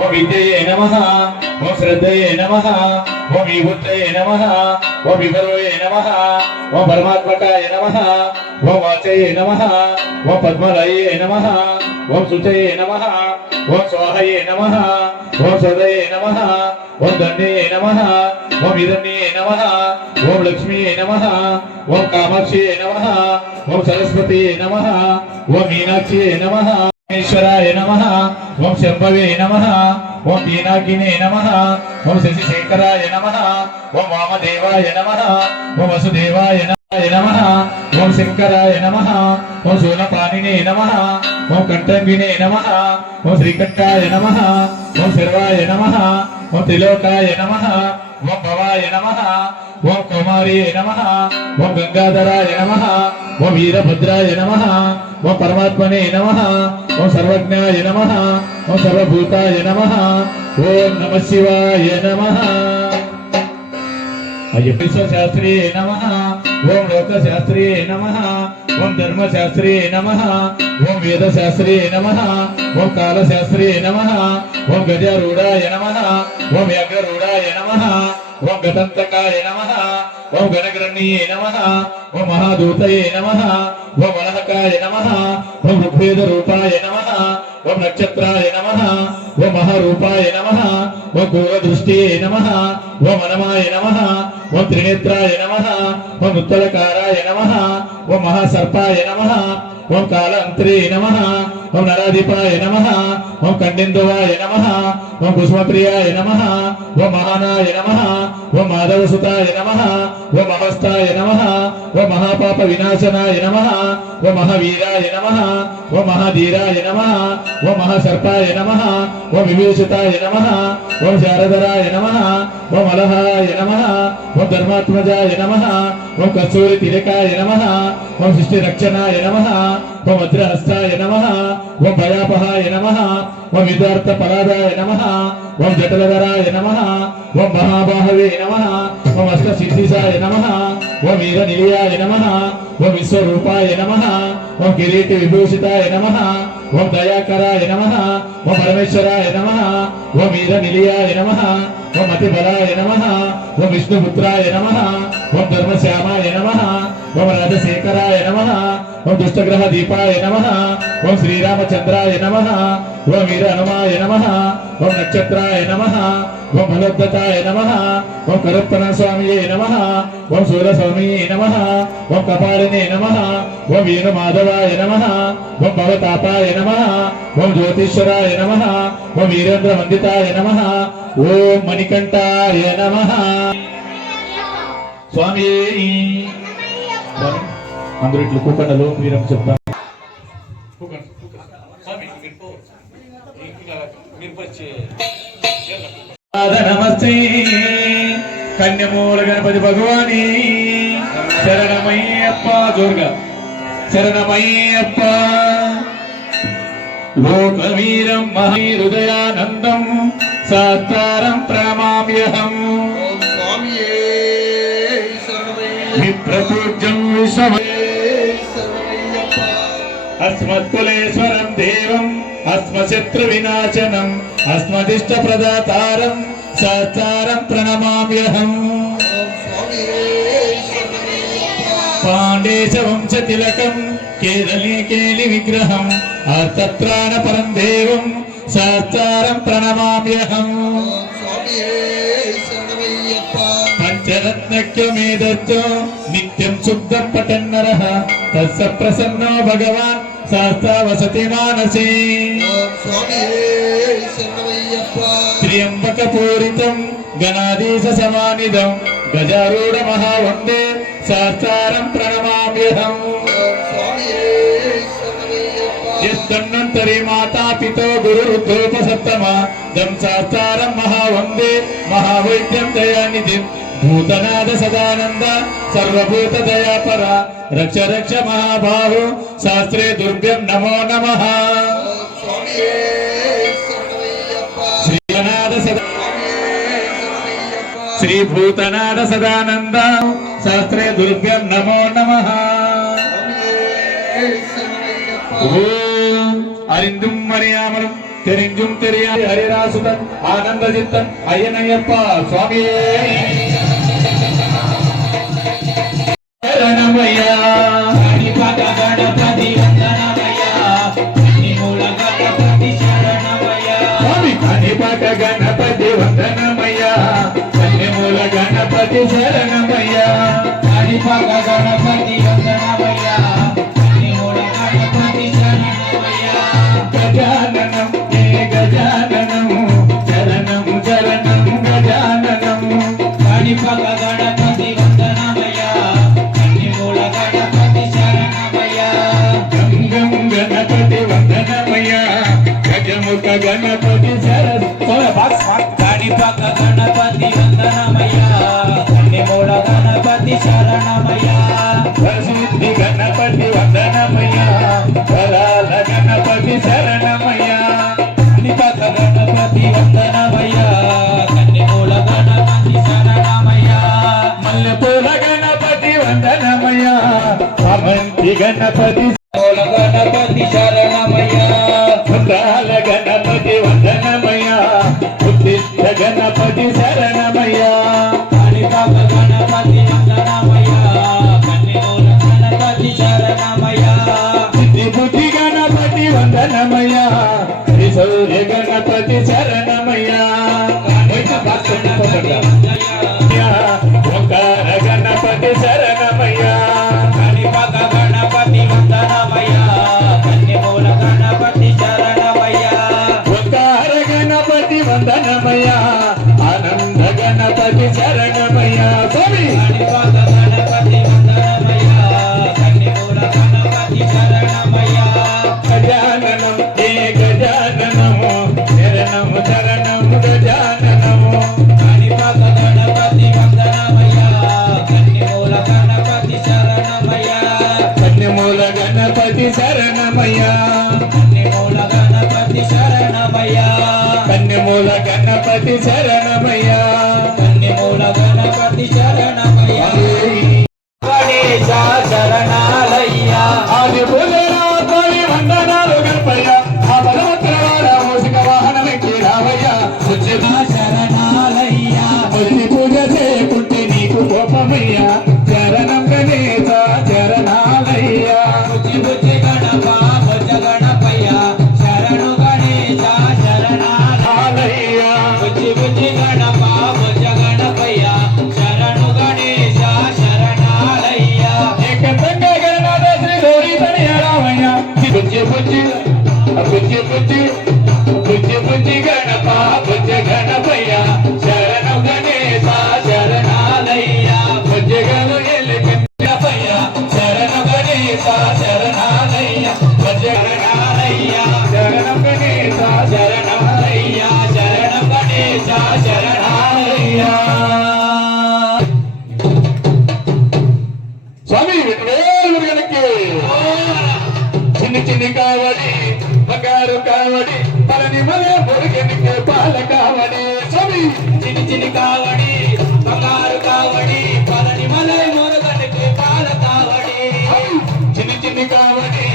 ఓం విద్యయే నమః ఓం శ్రద్ధయే నమః ఓం విభూతయే నమః ఓం విభవయే నమః ఓం పరమాత్మకాయ నమః ఓం వాచయే నమః ఓం పద్మలయే నమః ఓం శుచయే నమః ఓం స్వాహయే నమః ఓం సదయే నమః ఓం దండయే నమః ఓం హిరణ్యే నమః ఓం లక్ష్మీయే నమః ఓం కామాక్షియే నమః ఓం సరస్వతియే నమః ఓం మీనాక్షియే నమః ఈశ్వరాయ నమః ఓం శంభవే నమః ఓం పీనాకినే నమః ఓం శశిశేఖరాయ నమః ఓం వామదేవాయ నమః ఓం వసుదేవాయ నమః ఓం శంకరాయ నమః ఓం శూలపాణినే నమః ఓం కంఠంగినే నమః ఓం శ్రీకంఠాయ నమః ఓం శర్వాయ నమః ఓం త్రిలోకాయ నమః ఓం భవాయ నమః ఓం కుమార్యే నమః ఓం గంగాధరాయ నమః ఓం వీరభద్రాయ నమః ఓం పరమాత్మనే నమః ఓం సర్వజ్ఞాయ నమః ఓం సర్వభూతాయ నమః ఓం నమః శివాయ నమః అయ్యప్పశాస్త్రే నమః ఓం లోకశాస్త్రే నమః ఓం ధర్మశాస్త్రే నమః ఓం వేదశాస్త్రే నమః ఓం కాలశాస్త్రే నమః ఓం గజారూఢాయ నమః ఓం యజ్ఞరూఢాయ నమః ఓం గతంతకాయ నమః ఓం గణగ్రణీయే నమః ఓం మహాదూతయే నమః ఓం వనహకాయ నమః ఓం ఋగ్వేద రూపాయ నమః ఓం నక్షత్రాయ నమః ఓం మహారూపాయ నమః ఓం దూరదృష్టియే నమః ఓం మనమాయ నమః ఓం త్రినేత్రాయ నమః ఓం ఉత్తరకారాయ నమః ఓం మహాసర్పాయ నమః ఓం కాలాంతరే నమః ఓం నరాధిపాయ నమః ఓం కండేందువాయ నమః ఓం కుసుమప్రియాయ నమః ఓం మహానాయ నమః ఓం మాధవసుతాయ నమః ఓం మహస్తాయ నమః ఓం మహాపాప వినాశనాయ నమః ఓం మహావీరాయ నమః ఓం మహాధీరాయ నమః ఓం మహాసర్పాయ నమః ఓం విభీషితాయ నమః ఓం శారదరాయ నమః ఓం అలహాయ నమః ఓం ధర్మాత్మజాయ నమః ఓం కస్తూరి తిలకాయ నమః ఓం సృష్టి రక్షణాయ నమః ఓం వజ్రహస్తాయ నమః ఓం భయాపహాయ నమః ఓం విద్వార్థ పరాదాయ నమః ఓం జటలధరాయ నమః ఓం మహాబాహవే నమః ఓం అష్టసిద్ధిసాయ నమః ఓం వీరనిలయాయ నమః ఓం విశ్వరూపాయ నమః ఓం కిరీటి విభూషితాయ నమః ఓం దయాకరాయ నమః ఓం పరమేశ్వరాయ నమః ఓం వీరనిలయాయ నమః ఓం అతిబలాయ నమః ఓం విష్ణుపుత్రాయ నమః ఓం ధర్మశ్యామాయ నమః ఓం రాజశేఖరాయ నమః ఓం దుష్టగ్రహ దీపాయ నమః ఓం శ్రీరామచంద్రాయ నమః ఓం వీర హనుమాయ నమః ఓం నక్షత్రాయ నమః ఓం బలోద్ధతాయ నమః ఓం కరుప్పన స్వామియే నమః ఓం శూలస్వామియే నమః ఓం కపాలినే నమః ఓం వేణు మాధవాయ నమః ఓం భవతాపాయ నమః ఓం జ్యోతిశ్వరాయ నమః ఓం వీరేంద్ర వందితాయ నమః ఓం మణికంఠాయ నమః స్వామి అందరూ ఇట్లు కూకండలో వీరం చెప్తాం నమస్తే కన్యమూల గణపతి భగవాని శరణమయ్యప్ప దుర్గ శరణమయ్యప్ప లోకవీరం మహృదయానందం సాతారం ప్రణమామ్యహం విప్రపూజ్యం విశ్వమే అస్మత్కులేశ్వరం దేవం అస్మశత్రు వినాశనం అస్మదిష్ట ప్రదాతారం సాతారం ప్రణమామ్యహం పాండేశ వంశ తిలకం కేరళీ కేలి విగ్రహం అర్థత్రాణ పరం దేవం సాతారం ప్రణమామ్యహం పంచరత్నక్యమేదచ్చో నిత్యం శుద్ధ పఠన్నరః తస్య ప్రసన్నో భగవాన్ శాస్త్ర వసతి మానసే త్ర్యంబక పూరితం గణాధీశ సమానిదం గజారూఢ మహావందే శాస్త్రారం ప్రణమామ్యహం యస్తన్నంతరి మాతా పితో గురురుద్ధోపసత్తమ దం శాస్త్రారం మహావందే మహావైద్యం దయానిధిం భూతనాథ సదానంద సర్వభూత దయాపర రక్ష రక్ష మహాబాహు శాస్త్రే దుర్భ్యం నమో నమః శ్రీనాథ సదా శ్రీ భూతనాథ సదానంద శాస్త్రే దుర్భ్యం నమో నమః ఓం అరిందుం మరియామలం தெரிஞ்சும் தெரியாது ஹரிராசுதன் ஆனந்த சித்தன் ஐயனையப்பா சுவாமியே சரணமையா గణపతి వందనమయ్యా నిమూల గణపతి శరణమయ్యా స్వామి కనిపాక గణపతి వందనమయ్యా కన్యమూల గణపతి శరణమయ్యా గణపక గణపతి వందనమయ్యా నిమూల గణపతి శరణమయ్యా గజాననం ఏ గజాననం శరణం శరణం గజాననం గణపక గణపతి వందనమయ్యా నిమూల గణపతి శరణమయ్యా గం గం గణపతి వందనమయ్యా గజముఖ గణపతి శరణ గణపక గణపతి వందనమయ్యా నిమూల గణపతి శరణమయ్యా ప్రసిద్ధి గణపతి వందనమయ్యా వరాల గణపతి శరణమయ్యా గణపక గణపతి వందనమయ్యా నిమూల గణపతి శరణమయ్యా మల్లెపూల గణపతి వందనమయ్యా అమంతి గణపతి మూల గణపతి శరణమయ్యా వరాల గణపతి వందనమయ్యా ఉత్తిష్ట గణపతి శరణమయ్యా గణపక గణపతి వందనమయ్యా కన్నిమూల గణపతి శరణమయ్యా సిద్ధి బుద్ధి గణపతి వందనమయ్యా త్రిశౌర్య గణపతి శరణమయ్యా ఓంకార గణపతి శరణమయ్యా గణపక గణపతి వందనమయ్యా కన్నిమూల గణపతి శరణమయ్యా ఓంకార గణపతి వందనమయ్యా ఆనంద గణపతి శరణమయ్యా స్వామి గణపక గణపతి వందనమయ్యా కన్నిమూల గణపతి శరణమయ్యా గజాననం ఏ గజాననము శరణము శరణము గజాననము గణపక గణపతి వందనమయ్యా కన్నిమూల గణపతి శరణమయ్యా కన్యమూల గణపతి శరణమయ్యా కన్నిమూల గణపతి శరణమయ్యా కన్యమూల గణపతి శరణమయ్యా కన్నిమూల గణపతి శరణమయ్యా గణేశ శరణాలయ్యా ఆది పూజరాత్రి వందనాలు గణపయ్య అమరాత్రవాడ మూసిక వాహనమెక్కి రావయ్యా శరణాలయ్యా మొదటి పూజ చేయకుంటే నీకు కోపమయ్యా చరణం గణేశ చరణాలయ్యా బుజ్జి బుజ్జి గణప భుజ గణపయ్య శరణు గణేశ శరణాలయ్యా ఆలయ్యా బుజ్జి బుజ్జి గణప భుజ గణపయ్య శరణు గణేశ శరణాలయ్యా ఏకంతంగా గణనాథ శ్రీ గౌరీ తనయ రామయ్య బుజ్జి బుజ్జి బుజ్జి బుజ్జి బుజ్జి బుజ్జి గణప బుజ్జ గణపయ్య శరణం గణేశ శరణాలయ్య బుజ్జి గణపయ్య శరణం గణేశ శరణాలయ్య బుజ్జ గణాలయ్య శరణం గణేశ శరణాలయ్య శరణం గణేశ శరణాలయ్య స్వామి వేరుగనకి చిన్ని చిన్ని కావడి బంగారు కావడి పలని మల మురుగనికి పాల కావడి స్వామి చిన్ని చిన్ని కావడి బంగారు కావడి పలని మలై మురుగనికి పాల కావడి చిన్ని చిన్ని కావడి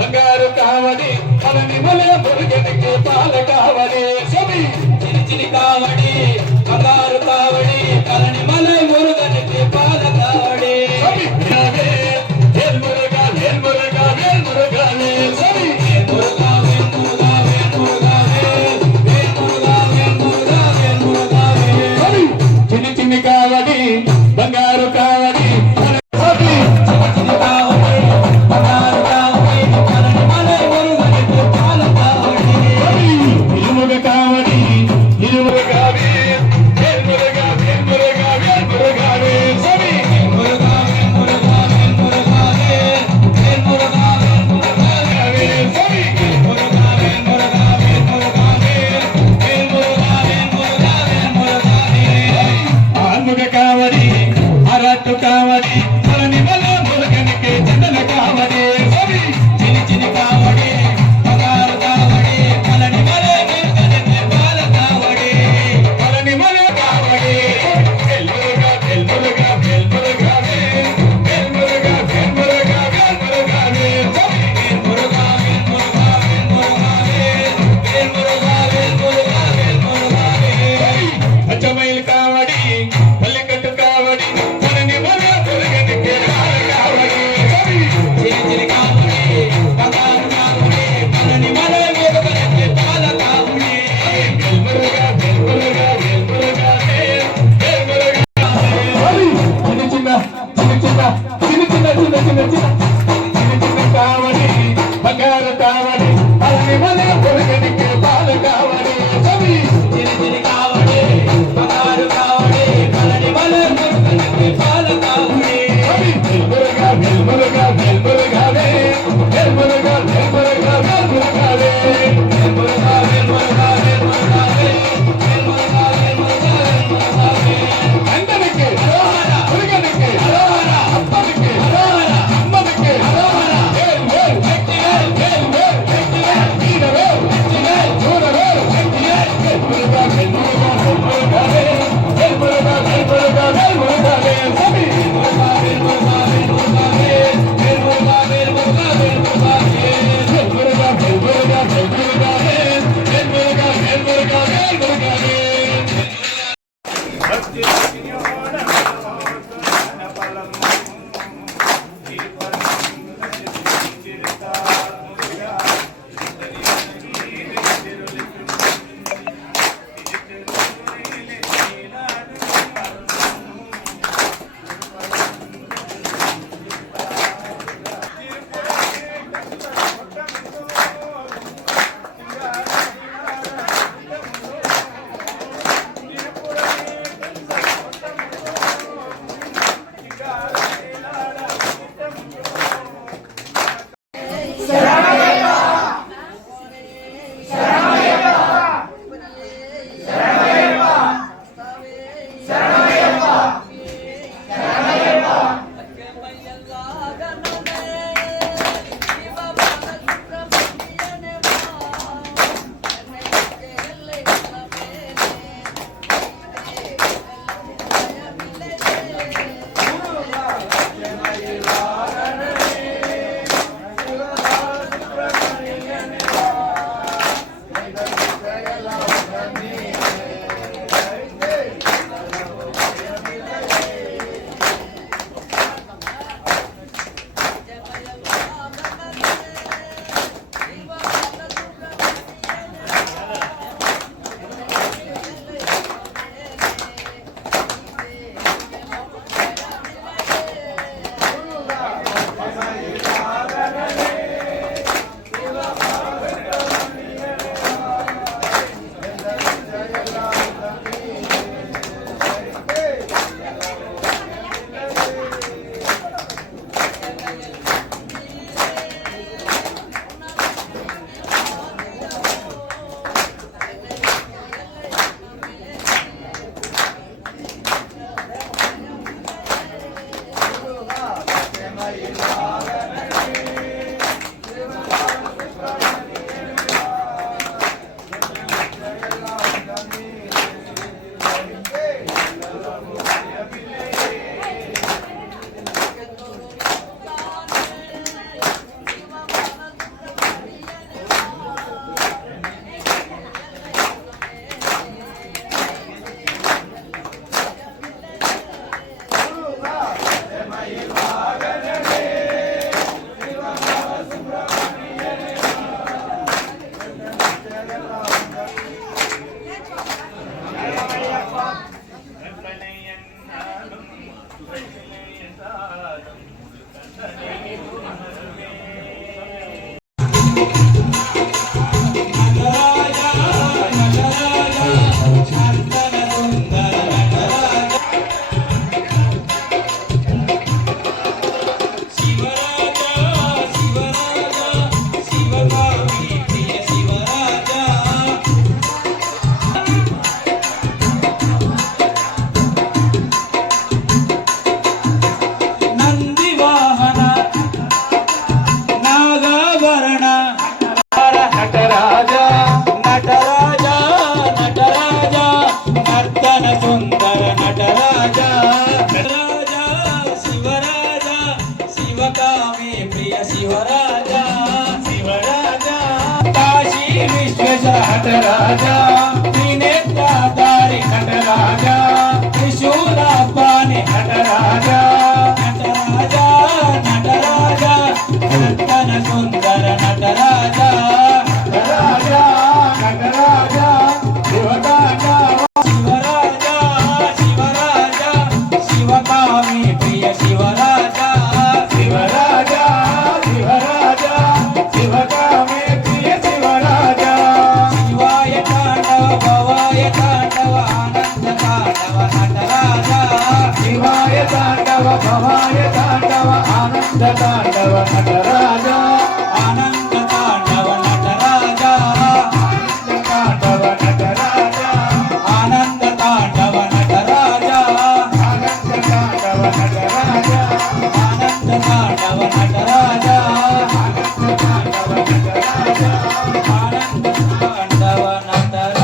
బంగారు కావడి పలని మల మురుగనికి పాల కావడి స్వామి చిన్ని చిన్ని కావడి బంగారు కావడి పలని మలై మురుగనికి పాల కావడి స్వామి వేల్ మురుగా వేల్ మురుగా వేల్ మురుగా వేల్ స్వామి మురుగా వేల్ మురుగా వేల్ మురుగా వేల్ వేల్ మురుగా వేల్ మురుగా వేల్ మురుగా వేల్ స్వామి చిన్ని చిన్ని కావడి బంగారు కావడి స్వామి చిన్ని కావడి బంగారు కావడి పలని మలై మురుగనికి పాల కావడి ఇరుముగ కావడి ఇరుముగ కావడి తాండవ భవాయ తాండవ ఆనంద తాండవ నటరాజ ఆనంద తాండవ నటరాజ తాండవ నటరాజ ఆనంద తాండవ నటరాజ ఆనంద తాండవ నటరాజ ఆనంద తాండవ నటరాజ ఆనంద తాండవ నటరాజ ఆనంద తాండవ నటరాజ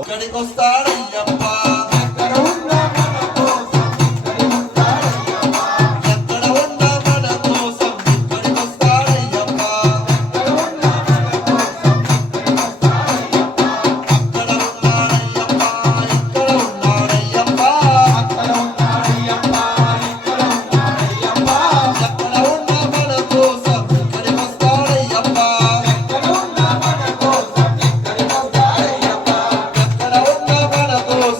ఇక్కడికి వస్తాడయ్యప్ప ఎక్కడ ఉన్న మన కోసం ఎక్కడ ఉన్న మన కోసం ఇక్కడికి వస్తాడయ్యప్ప అక్కడ ఉన్నాడయ్యప్ప ఇక్కడ ఉన్నాడయ్యప్ప ఎక్కడ ఉన్న మన కోసం ఇక్కడికి వస్తాడయ్యప్ప ఎక్కడ ఉన్న మన కోసం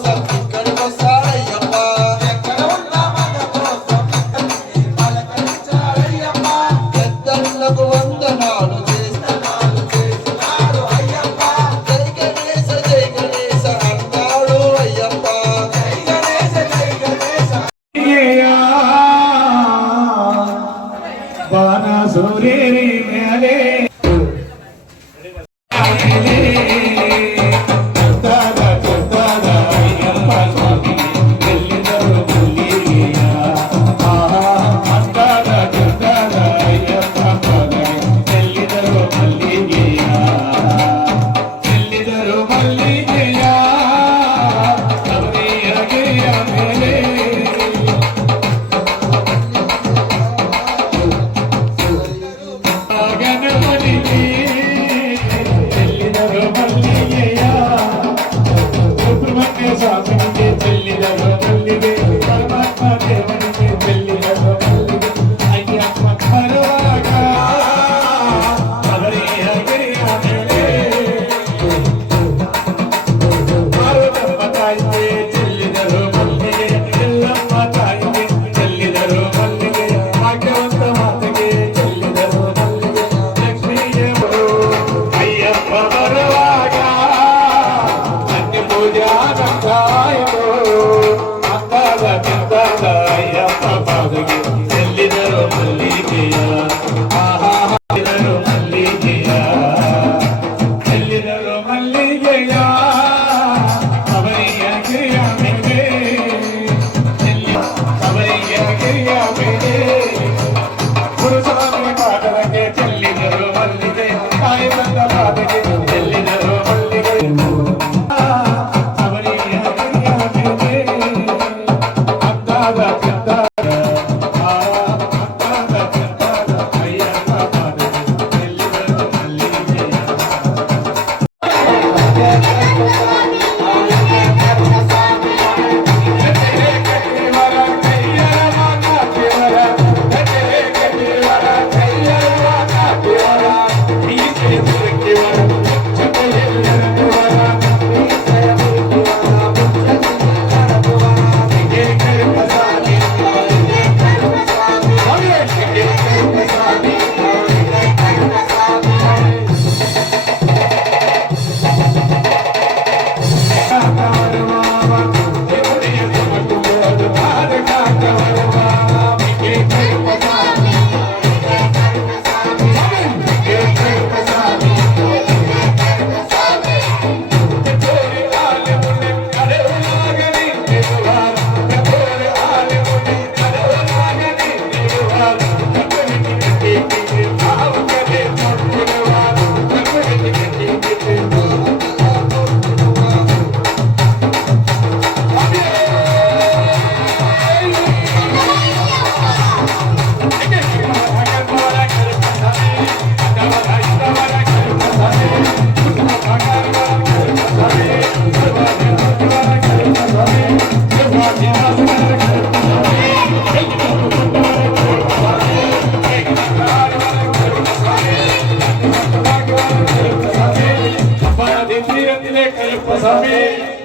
స్వామి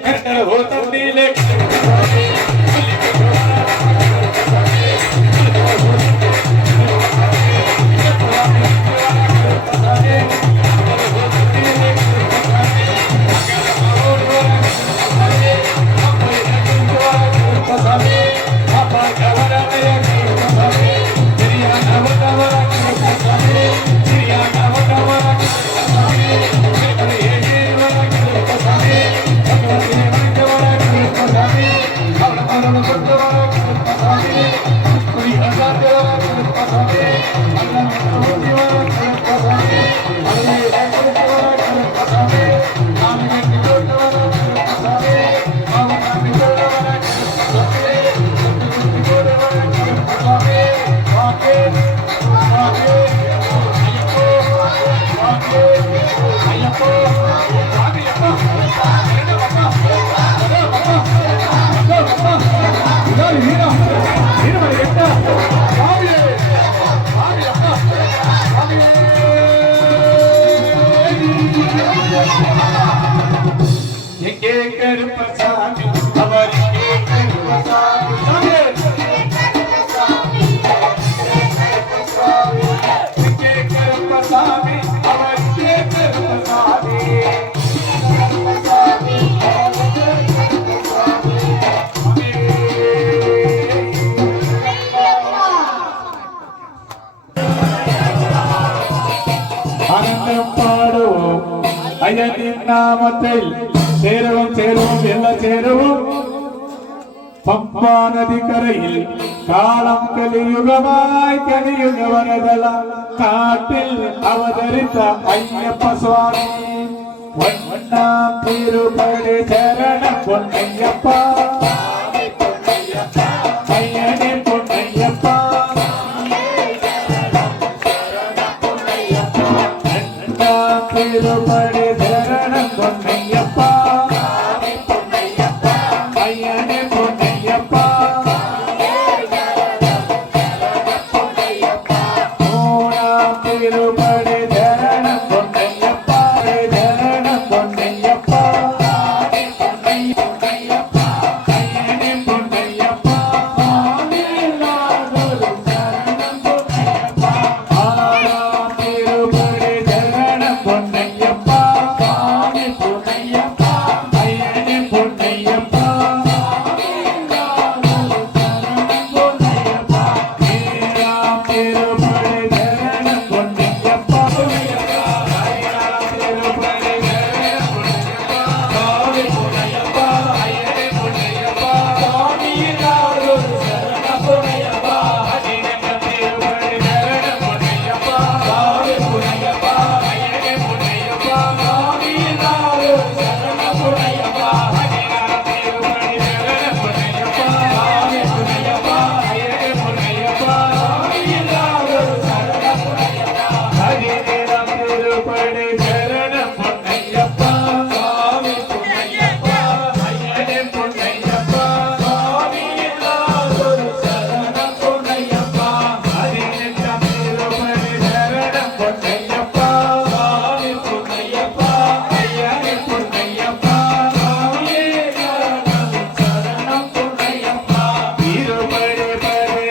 కన్నడ పోతుంది ஆனந்தம் பாடுவோம் ஐயனின் நாமத்தில் சேருவோம் சேருவோம் எல்லாம் சேருவோம் பம்பா நதி கரையில் காலம் கலியுகமாய் கலியுக வரதலாம் காட்டில் அவதரித்த ஐயப்ப சுவாமி ஒன்னாம் திருப்படி சரண பொன்னையப்பா ஐயனே பொன்னையப்பா திருப்படி சரணம் பொன்னையப்பா ஐயனே பொன்னையப்பா மூணாம் திருப்படி சரணம் பொன்னையப்பா சரணம் பொன்னையப்பா ஐயனே பொன்னையப்பா ஆறாம் திருப்படி சரணம் பொன்னையப்பா ஐயனே பொன்னையப்பா ஏழாம் திருப்படி சரணம் பொன்னையப்பா ஐயாம் திருப்படி சரணம் பொன்னையப்பா ஐயனே பொன்னையப்பா சாமியினாரொரு சரணம் பொன்னையப்பா பதினெட்டாம் திருப்படி சரணம் பொன்னையப்பா பொன்னையப்பா ஐயனே பொன்னையப்பா சாமியினாரொரு சரணம் பொன்னையப்பா பதினாறாம் திருப்படி சரணம் பொன்னையப்பா பொன்னையப்பா ஐயனே பொன்னையப்பா சாமியினாரொரு சரணம் பொன்னையப்பா பதினேழாம் திருப்படி சரணம் பொன்னையப்பா சாமி பொன்னையப்பா ஐயனே பொன்னையப்பா சாமியினாரொரு சரணம் பொன்னையப்பா பதினெட்டாம் திருப்படி சரணம் பொன்னையப்பா சாமி பொன்னையப்பா ஐயனே பொன்னையப்பா சாமியினாரொரு சரணம் பொன்னையப்பா திருப்படி பதினெட்டு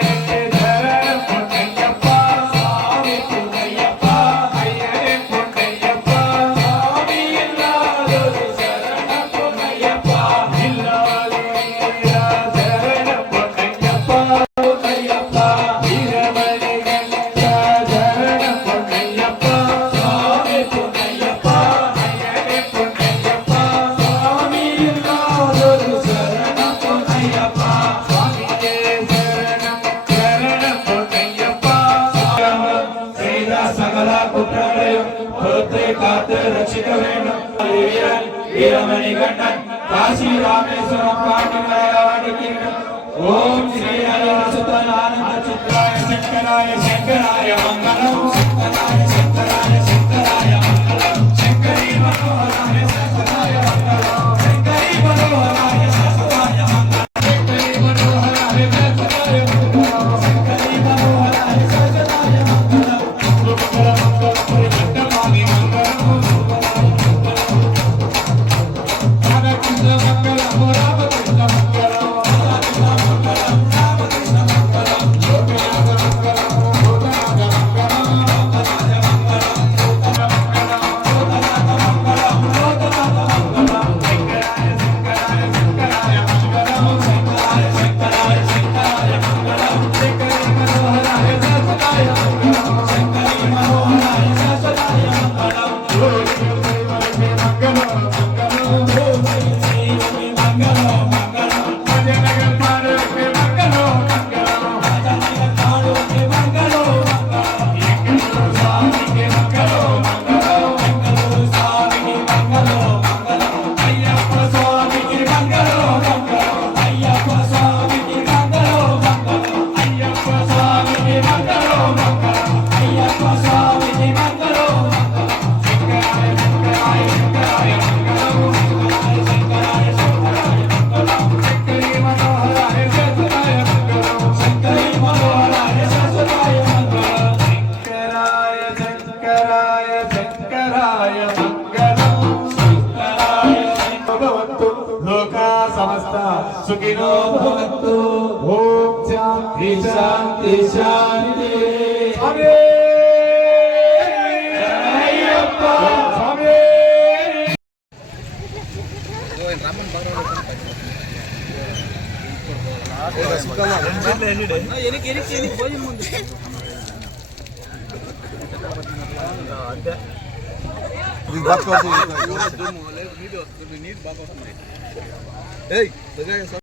சரணம் பொன்னையப்பா சாமி பொன்னையப்பா ஐயனே பொன்னையப்பா சாமியினாரொரு சரணம் பொன்னையப்பா இல்லாதேயா சரணம் பொன்னையப்பா பொன்னையப்பா இரமணி கண்டா சரணம் பொன்னையப்பா சாமி பொன்னையப்பா ஐயனே பொன்னையப்பா சாமியினாரொரு சரணம் பொன்னையப்பா சுவாமியே சரணம் சரணம் பொன்னையப்பா செய்த சகல குற்றங்களையும் பொறுத்து காத்து ரட்சிக்க வேண்டும் வீரமணி கண்ணன் காசி ராமேஸ்வரம் பாண்டிமலையாடிக்கிறோம் ஓம் ஸ்ரீ ஹரிசுதன் ஆனந்த சித்ராய சங்கராய சங்கராய மங்களம் சங்கராய சங்கராய சங்கராய மங்களம் சங்கரி மனோஹராய சங்கராய மங்களம் சங்கரி மனோஹராய சங்கராய மங்களம் சங்கரி மனோஹராய சங்கராய மங்களம் சங்கரி மனோஹராய சங்கராய மங்களம் சுபகர மங்களம் பரிமண்டமாமி மங்களம் సుఖినో భవంతు. ఓం శాంతి శాంతి శాంతి. స్వామి అయ్యప్ప. స్వామి ఇది బాగా